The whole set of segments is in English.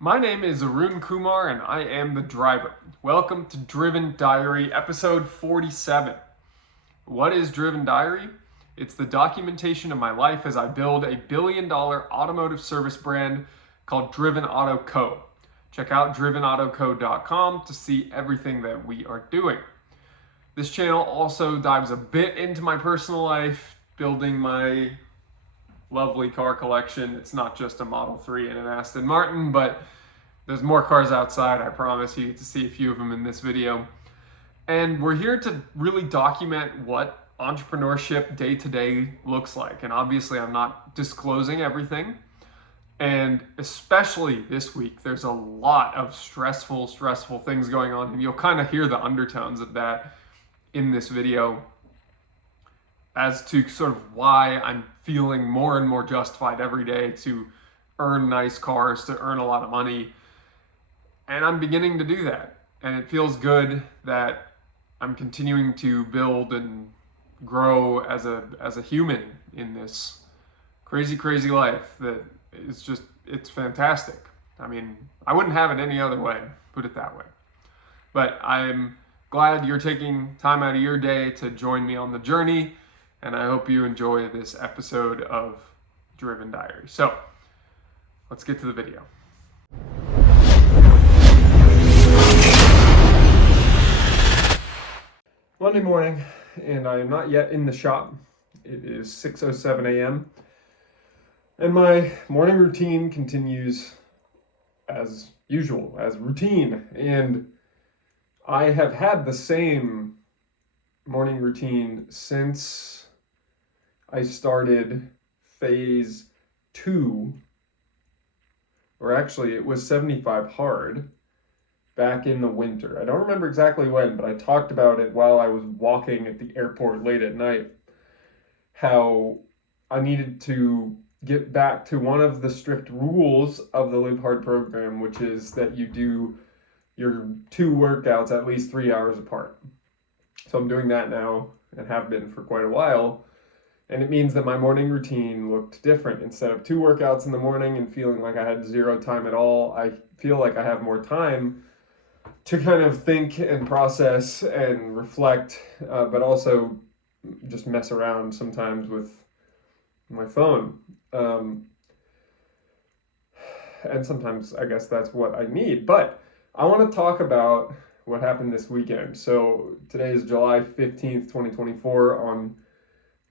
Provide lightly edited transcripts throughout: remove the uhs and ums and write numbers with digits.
My name is Arun Kumar and I am the driver. Welcome to Driven Diary, episode 47. What is Driven Diary? It's the documentation of my life as I build a billion-dollar automotive service brand called Driven Auto Co. Check out drivenautoco.com to see everything that we are doing. This channel also dives a bit into my personal life, building my lovely car collection. It's not just a Model 3 and an Aston Martin, but there's more cars outside. I promise you to see a few of them in this video. And we're here to really document what entrepreneurship day to day looks like. And obviously I'm not disclosing everything. And especially this week, there's a lot of stressful things going on. And you'll kind of hear the undertones of that in this video as to sort of why I'm feeling more and more justified every day to earn nice cars, to earn a lot of money. And I'm beginning to do that. And it feels good that I'm continuing to build and grow as a human in this crazy life that is just, it's fantastic. I mean, I wouldn't have it any other way, put it that way. But I'm glad you're taking time out of your day to join me on the journey. And I hope you enjoy this episode of Driven Diary. So let's get to the video. Monday morning, and I am not yet in the shop. It is 6:07 a.m. And my morning routine continues as usual, as routine. And I have had the same morning routine since I started phase 2, or actually it was 75 hard back in the winter. I don't remember exactly when, but I talked about it while I was walking at the airport late at night, how I needed to get back to one of the strict rules of the Live Hard program, which is that you do your 2 workouts at least 3 hours apart. So I'm doing that now and have been for quite a while. And it means that my morning routine looked different. Instead of 2 workouts in the morning and feeling like I had 0 time at all, I feel like I have more time to kind of think and process and reflect, but also just mess around sometimes with my phone. And sometimes I guess that's what I need. But I want to talk about what happened this weekend. So today is July 15th, 2024.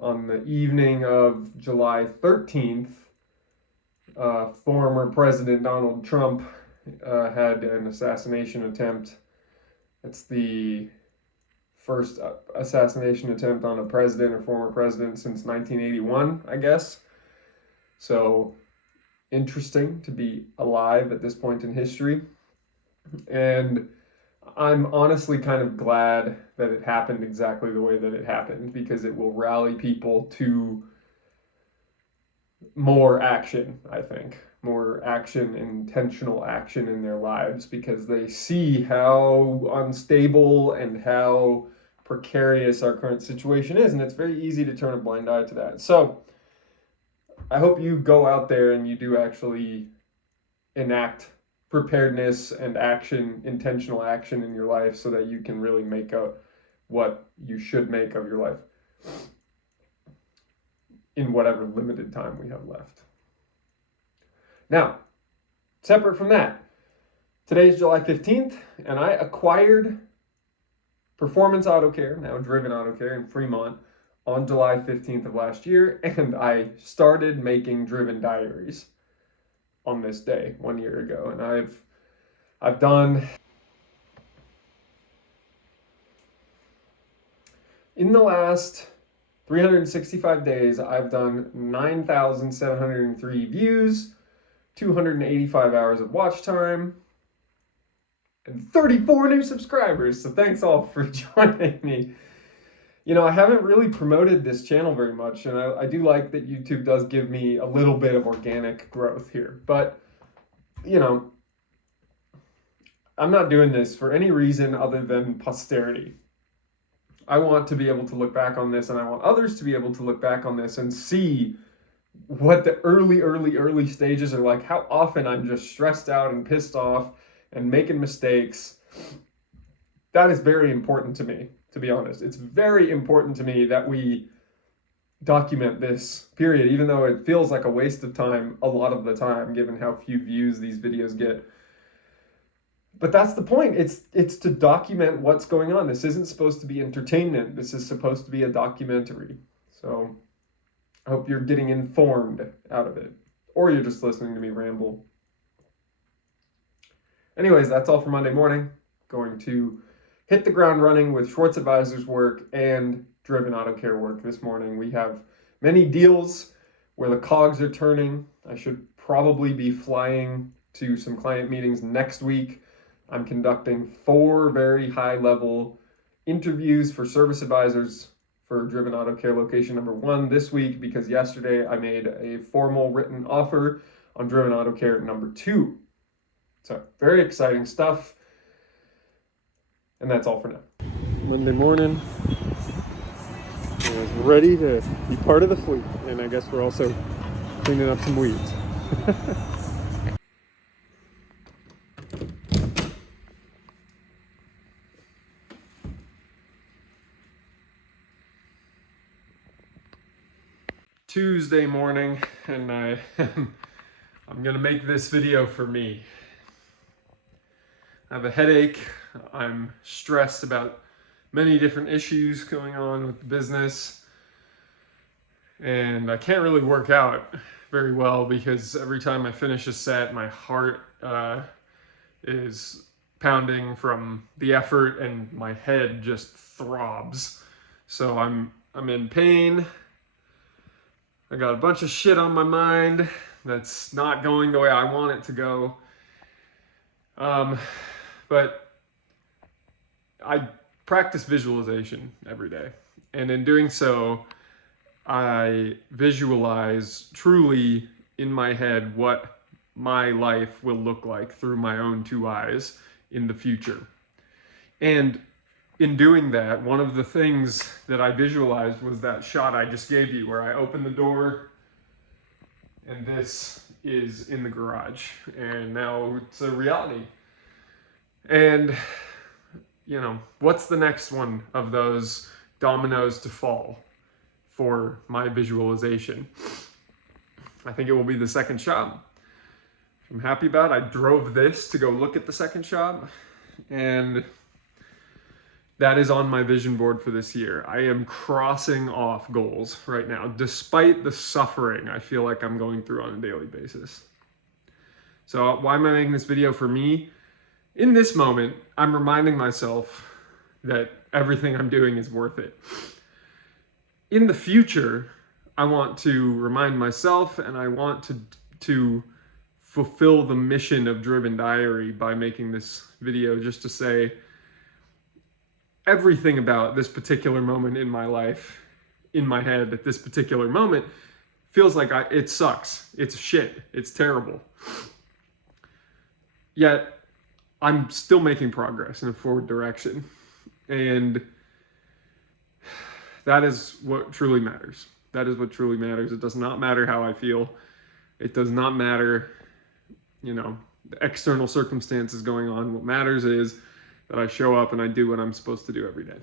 On the evening of July 13th, former President Donald Trump had an assassination attempt. It's the first assassination attempt on a president or former president since 1981, I guess. So interesting to be alive at this point in history. And I'm honestly kind of glad that it happened exactly the way that it happened, because it will rally people to more action, I think. More action, intentional action in their lives, because they see how unstable and how precarious our current situation is, and it's very easy to turn a blind eye to that. So I hope you go out there and you do actually enact preparedness and action, intentional action in your life, so that you can really make what you should make of your life in whatever limited time we have left. Now, separate from that, today is July 15th, and I acquired Performance Auto Care, now Driven Auto Care in Fremont, on July 15th of last year, and I started making Driven Diaries on this day 1 year ago. And I've done, in the last 365 days, I've done 9,703 views, 285 hours of watch time, and 34 new subscribers. So thanks all for joining me. You know, I haven't really promoted this channel very much, and I do like that YouTube does give me a little bit of organic growth here. But, you know, I'm not doing this for any reason other than posterity. I want to be able to look back on this, and I want others to be able to look back on this and see what the early stages are like, how often I'm just stressed out and pissed off and making mistakes. That is very important to me, to be honest. It's very important to me that we document this period, even though it feels like a waste of time a lot of the time, given how few views these videos get. But that's the point. It's to document what's going on. This isn't supposed to be entertainment. This is supposed to be a documentary. So I hope you're getting informed out of it, or you're just listening to me ramble. Anyways, that's all for Monday morning. Going to hit the ground running with Schwartz Advisors work and Driven Auto Care work this morning. We have many deals where the cogs are turning. I should probably be flying to some client meetings next week. I'm conducting 4 very high-level interviews for service advisors for Driven Auto Care location number 1 this week, because yesterday I made a formal written offer on Driven Auto Care number 2. So very exciting stuff. And that's all for now. Monday morning. I was ready to be part of the fleet, and I guess we're also cleaning up some weeds. Tuesday morning, and I'm gonna make this video for me. I have a headache. I'm stressed about many different issues going on with the business, and I can't really work out very well because every time I finish a set, my heart is pounding from the effort and my head just throbs. So I'm in pain. I got a bunch of shit on my mind that's not going the way I want it to go. But I practice visualization every day. And in doing so, I visualize truly in my head what my life will look like through my own 2 eyes in the future. And in doing that, one of the things that I visualized was that shot I just gave you, where I open the door and this is in the garage. And now it's a reality. And, you know, what's the next one of those dominoes to fall for my visualization? I think it will be the second shop. I'm happy about it. I drove this to go look at the second shop, and that is on my vision board for this year. I am crossing off goals right now, despite the suffering I feel like I'm going through on a daily basis. So why am I making this video for me? In this moment, I'm reminding myself that everything I'm doing is worth it. In the future, I want to remind myself, and I want to fulfill the mission of Driven Diary by making this video, just to say everything about this particular moment in my life, in my head at this particular moment, feels like it sucks. It's shit. It's terrible. Yet, I'm still making progress in a forward direction. And that is what truly matters. That is what truly matters. It does not matter how I feel. It does not matter, you know, the external circumstances going on. What matters is that I show up and I do what I'm supposed to do every day.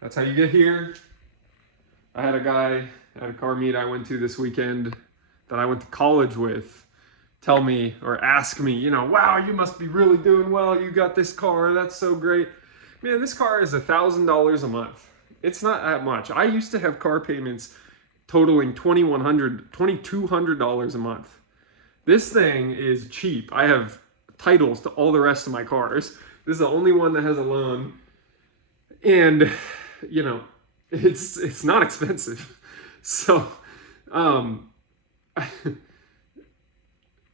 That's how you get here. I had a guy at a car meet I went to this weekend that I went to college with tell me or ask me, you know, wow, you must be really doing well. You got this car. That's so great. Man, this car is $1,000 a month. It's not that much. I used to have car payments totaling $2,200 a month. This thing is cheap. I have titles to all the rest of my cars. This is the only one that has a loan. And, you know, it's not expensive. So,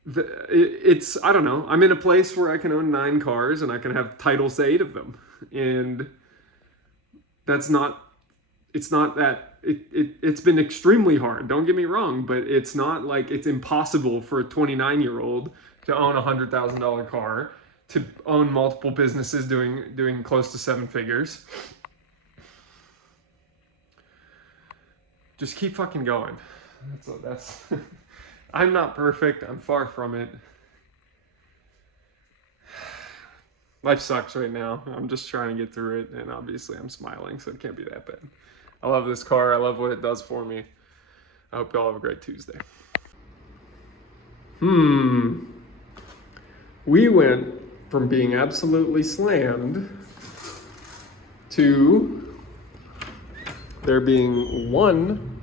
it's, I don't know, I'm in a place where I can own 9 cars and I can have titles to 8 of them. And it's not that, it's been extremely hard, don't get me wrong, but it's not like it's impossible for a 29-year-old to own a $100,000 car, to own multiple businesses doing close to 7 figures. Just keep fucking going. That's I'm not perfect. I'm far from it. Life sucks right now. I'm just trying to get through it, and obviously I'm smiling, so it can't be that bad. I love this car. I love what it does for me. I hope y'all have a great Tuesday. We went from being absolutely slammed to there being one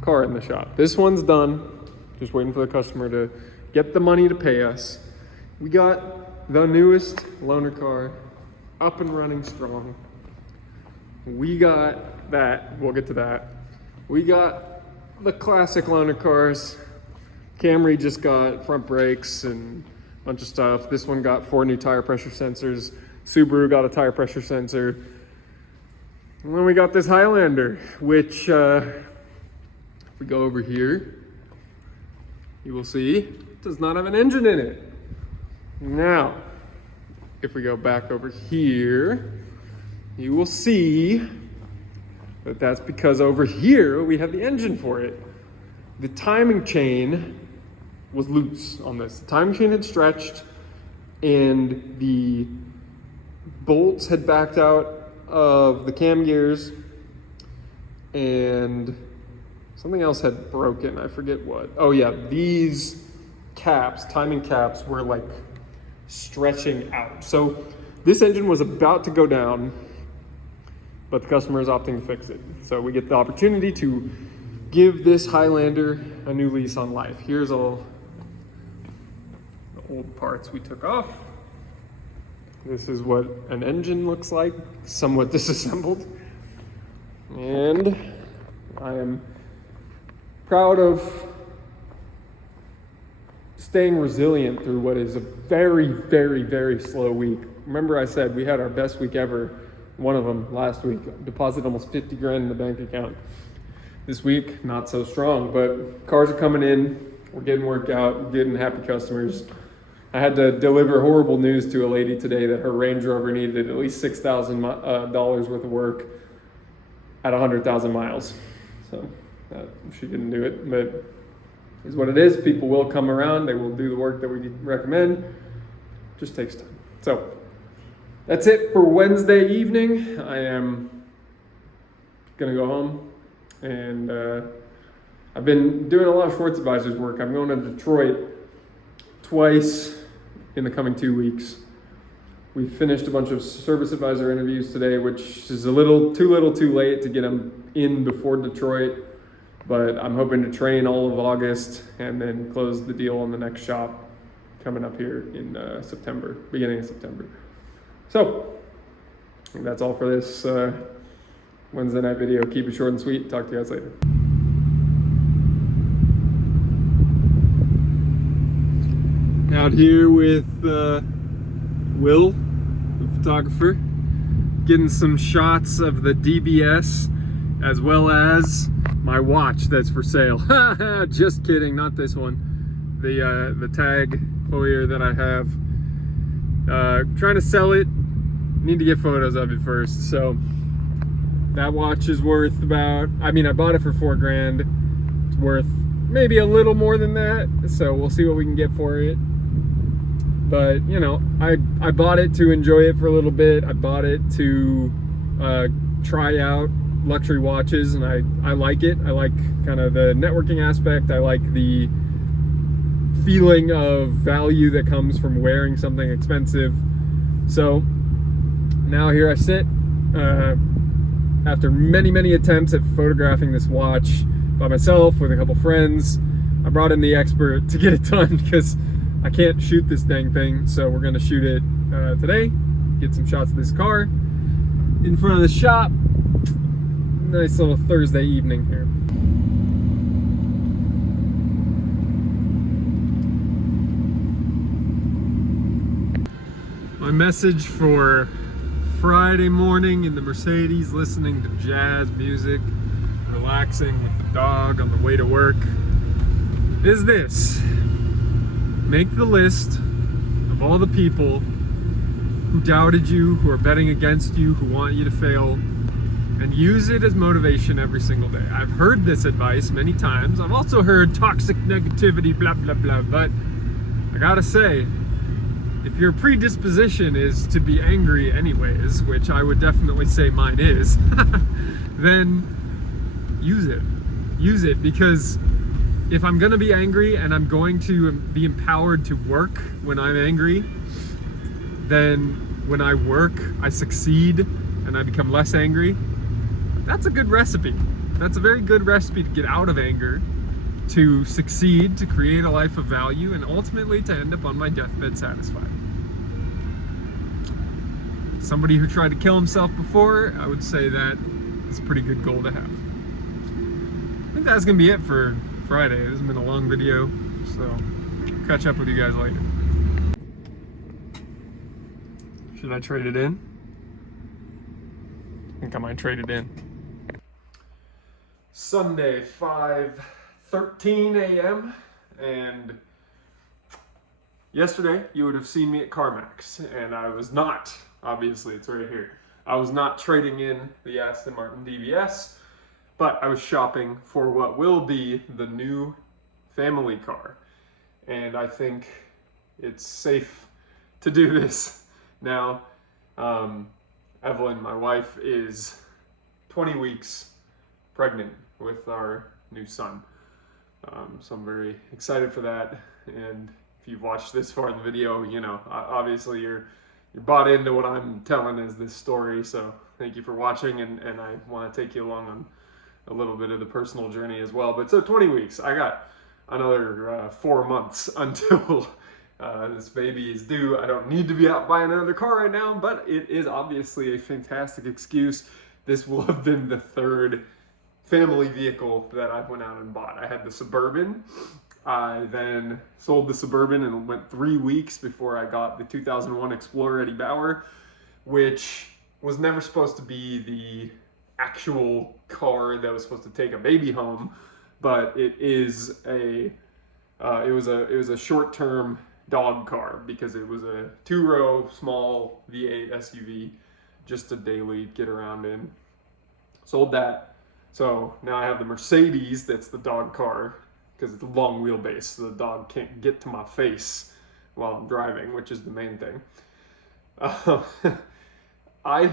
car in the shop. This one's done. Just waiting for the customer to get the money to pay us. We got the newest loaner car up and running strong. We got that. We'll get to that. We got the classic loaner cars. Camry just got front brakes and a bunch of stuff. This one got 4 new tire pressure sensors. Subaru got a tire pressure sensor. And then we got this Highlander, which if we go over here, you will see it does not have an engine in it. Now, if we go back over here, you will see that that's because over here we have the engine for it. The timing chain was loose on this. The timing chain had stretched and the bolts had backed out of the cam gears and something else had broken. I forget what. Oh yeah, these caps, timing caps, were like stretching out. So this engine was about to go down, but the customer is opting to fix it. So we get the opportunity to give this Highlander a new lease on life. Here's all the old parts we took off. This is what an engine looks like, somewhat disassembled. And I am proud of staying resilient through what is a very, very, very slow week. Remember I said we had our best week ever, one of them last week, deposited almost 50 grand in the bank account. This week, not so strong, but cars are coming in, we're getting worked out, we're getting happy customers. I had to deliver horrible news to a lady today that her Range Rover needed at least $6,000 worth of work at 100,000 miles. So she didn't do it, but it's what it is. People will come around, they will do the work that we recommend. Just takes time. So that's it for Wednesday evening. I am gonna go home and I've been doing a lot of Schwartz Advisors work. I'm going to Detroit twice in the coming 2 weeks. We finished a bunch of service advisor interviews today, which is a little too late to get them in before Detroit, but I'm hoping to train all of August and then close the deal on the next shop coming up here in September, beginning of September. So I think that's all for this Wednesday night video. Keep it short and sweet. Talk to you guys later. Out here with Will, the photographer, getting some shots of the DBS as well as my watch that's for sale. Just kidding, not this one. The Tag Heuer that I have. Trying to sell it. Need to get photos of it first. So that watch is worth about, I bought it for $4 grand. It's worth maybe a little more than that. So we'll see what we can get for it. But, you know, I bought it to enjoy it for a little bit. I bought it to try out luxury watches, and I like it. I like kind of the networking aspect. I like the feeling of value that comes from wearing something expensive. So now here I sit after many attempts at photographing this watch by myself with a couple friends. I brought in the expert to get it done because I can't shoot this dang thing, so we're gonna shoot it today, get some shots of this car in front of the shop. Nice little Thursday evening here. My message for Friday morning in the Mercedes, listening to jazz music, relaxing with the dog on the way to work, is this. Make the list of all the people who doubted you, who are betting against you, who want you to fail, and use it as motivation every single day. I've heard this advice many times. I've also heard toxic negativity, blah, blah, blah, but I gotta say, if your predisposition is to be angry anyways, which I would definitely say mine is, then use it. Use it, because if I'm gonna be angry and I'm going to be empowered to work when I'm angry, then when I work, I succeed and I become less angry. That's a good recipe. That's a very good recipe to get out of anger, to succeed, to create a life of value, and ultimately to end up on my deathbed satisfied. Somebody who tried to kill himself before, I would say that is a pretty good goal to have. I think that's gonna be it for Friday. This has been a long video, so catch up with you guys later. Should I trade it in? I think I might trade it in. Sunday, 5:13 a.m. and yesterday you would have seen me at Carmax, and I was not, obviously it's right here, I was not trading in the Aston Martin DBS, but I was shopping for what will be the new family car, and I think it's safe to do this now. Evelyn, my wife, is 20 weeks pregnant with our new son. So I'm very excited for that. And if you've watched this far in the video, you know, obviously you're bought into what I'm telling as this story. So thank you for watching, and I want to take you along on a little bit of the personal journey as well. But so 20 weeks, I got another 4 months until this baby is due. I don't need to be out buying another car right now, but it is obviously a fantastic excuse. This will have been the third family vehicle that I went out and bought. I had the Suburban. I then sold the Suburban and went 3 weeks before I got the 2001 Explorer Eddie Bauer, which was never supposed to be the actual car that was supposed to take a baby home, but it is a it was a short-term dog car, because it was a 2-row small V8 SUV, just to daily get around in. Sold that. So now I have the Mercedes, that's the dog car, because it's a long wheelbase, so the dog can't get to my face while I'm driving, which is the main thing. I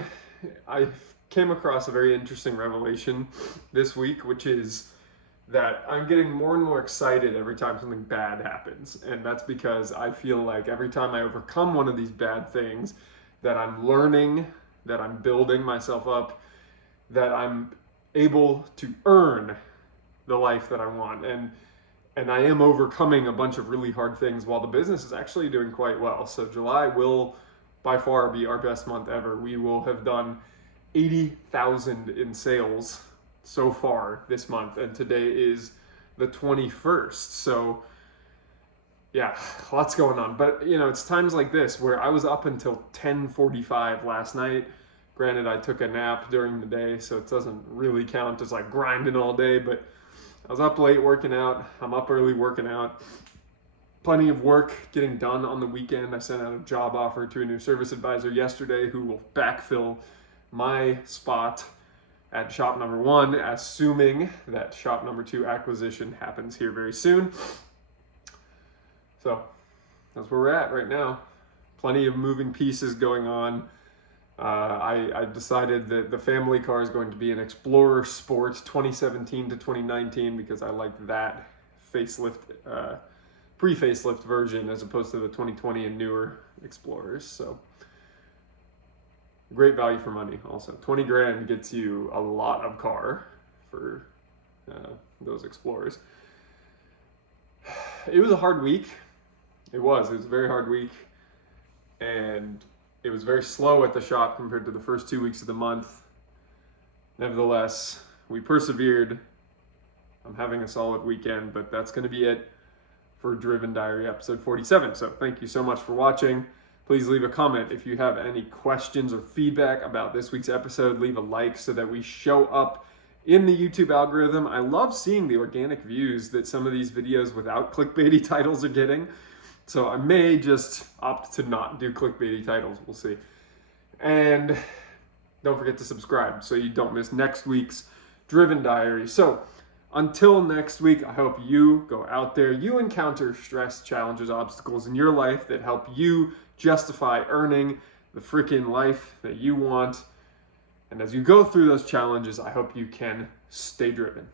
came across a very interesting revelation this week, which is that I'm getting more and more excited every time something bad happens. And that's because I feel like every time I overcome one of these bad things, that I'm learning, that I'm building myself up, that I'm able to earn the life that I want. And I am overcoming a bunch of really hard things while the business is actually doing quite well. So July will by far be our best month ever. We will have done 80,000 in sales so far this month, and today is the 21st. So yeah, lots going on. But you know, it's times like this where I was up until 10:45 last night. Granted, I took a nap during the day, so it doesn't really count as like grinding all day, but I was up late working out. I'm up early working out. Plenty of work getting done on the weekend. I sent out a job offer to a new service advisor yesterday who will backfill my spot at shop number 1, assuming that shop number 2 acquisition happens here very soon. So that's where we're at right now. Plenty of moving pieces going on. I decided that the family car is going to be an Explorer Sport 2017 to 2019 because I like that facelift, pre-facelift version as opposed to the 2020 and newer Explorers. So great value for money. Also 20 grand gets you a lot of car for those Explorers. It was a hard week. It was a very hard week, and it was very slow at the shop compared to the first 2 weeks of the month. Nevertheless, we persevered. I'm having a solid weekend, but that's going to be it for Driven Diary episode 47. So thank you so much for watching. Please leave a comment if you have any questions or feedback about this week's episode. Leave a like so that we show up in the YouTube algorithm. I love seeing the organic views that some of these videos without clickbaity titles are getting. So I may just opt to not do clickbaity titles. We'll see. And don't forget to subscribe so you don't miss next week's Driven Diary. So until next week, I hope you go out there, you encounter stress, challenges, obstacles in your life that help you justify earning the freaking life that you want. And as you go through those challenges, I hope you can stay driven.